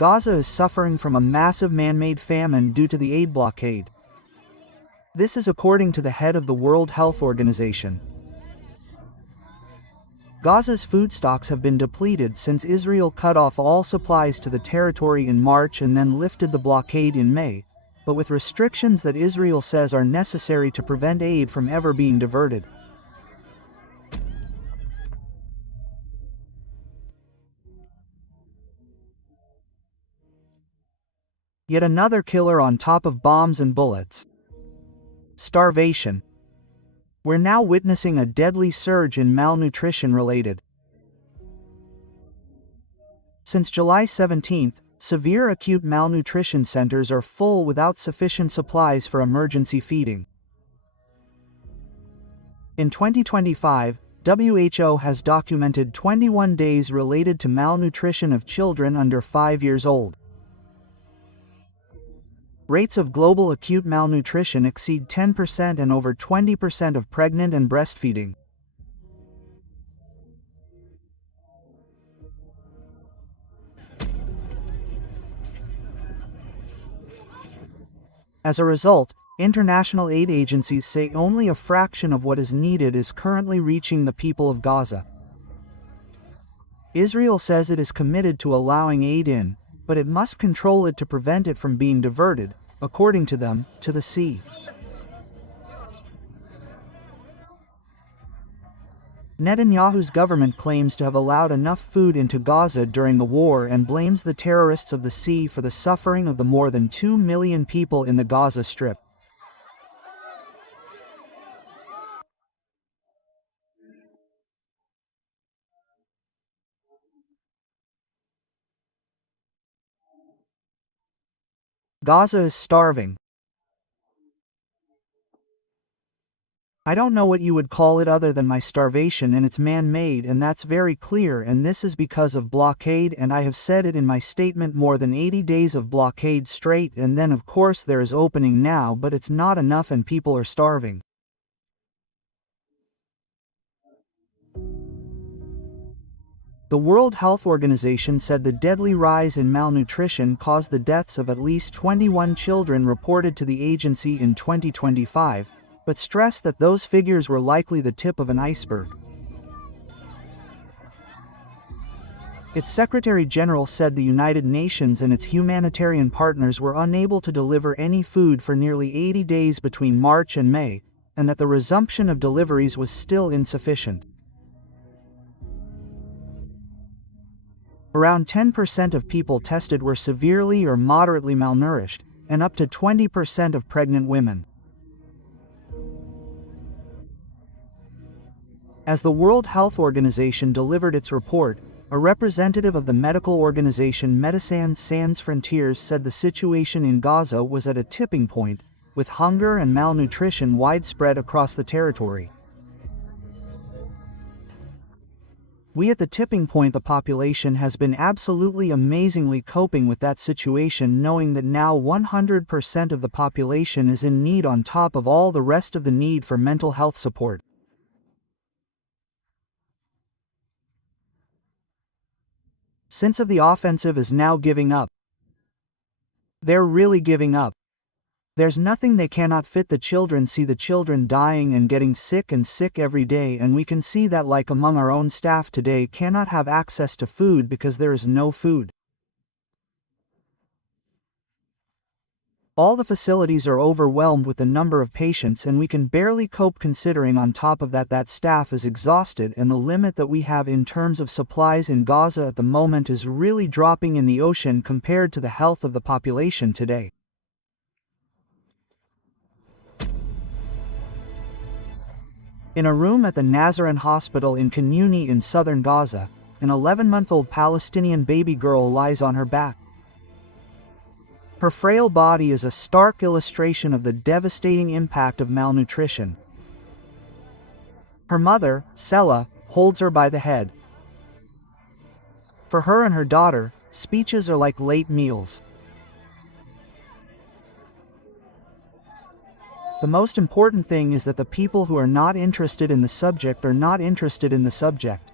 Gaza is suffering from a massive man-made famine due to the aid blockade. This is according to the head of the World Health Organization. Gaza's food stocks have been depleted since Israel cut off all supplies to the territory in March and then lifted the blockade in May, but with restrictions that Israel says are necessary to prevent aid from ever being diverted. Yet another killer on top of bombs and bullets. Starvation. We're now witnessing a deadly surge in malnutrition related. Since July 17th, severe acute malnutrition centers are full without sufficient supplies for emergency feeding. In 2025, WHO has documented 21 days related to malnutrition of children under 5 years old. Rates of global acute malnutrition exceed 10% and over 20% of pregnant and breastfeeding. As a result, international aid agencies say only a fraction of what is needed is currently reaching the people of Gaza. Israel says it is committed to allowing aid in, but it must control it to prevent it from being diverted, according to them, to the sea. Netanyahu's government claims to have allowed enough food into Gaza during the war and blames the terrorists of the sea for the suffering of the more than 2 million people in the Gaza Strip. Gaza is starving. I don't know what you would call it other than my starvation, and it's man-made, and that's very clear, and this is because of blockade, and I have said it in my statement, more than 80 days of blockade straight, and then of course there is opening now, but it's not enough and people are starving. The World Health Organization said the deadly rise in malnutrition caused the deaths of at least 21 children reported to the agency in 2025, but stressed that those figures were likely the tip of an iceberg. Its Secretary General said the United Nations and its humanitarian partners were unable to deliver any food for nearly 80 days between March and May, and that the resumption of deliveries was still insufficient. Around 10% of people tested were severely or moderately malnourished, and up to 20% of pregnant women. As the World Health Organization delivered its report, a representative of the medical organization Médecins Sans Frontières said the situation in Gaza was at a tipping point, with hunger and malnutrition widespread across the territory. We at the tipping point, the population has been absolutely amazingly coping with that situation, knowing that now 100% of the population is in need on top of all the rest of the need for mental health support. Sense of the offensive is now giving up. They're really giving up. There's nothing they cannot fit. The children see the children dying and getting sick every day, and we can see that, like among our own staff today, cannot have access to food because there is no food. All the facilities are overwhelmed with the number of patients, and we can barely cope, considering on top of that staff is exhausted, and the limit that we have in terms of supplies in Gaza at the moment is really dropping in the ocean compared to the health of the population today. In a room at the Nazarene Hospital in Khan Yunis in southern Gaza, an 11-month-old Palestinian baby girl lies on her back. Her frail body is a stark illustration of the devastating impact of malnutrition. Her mother, Sela, holds her by the head. For her and her daughter, speeches are like late meals. The most important thing is that the people who are not interested in the subject are not interested in the subject.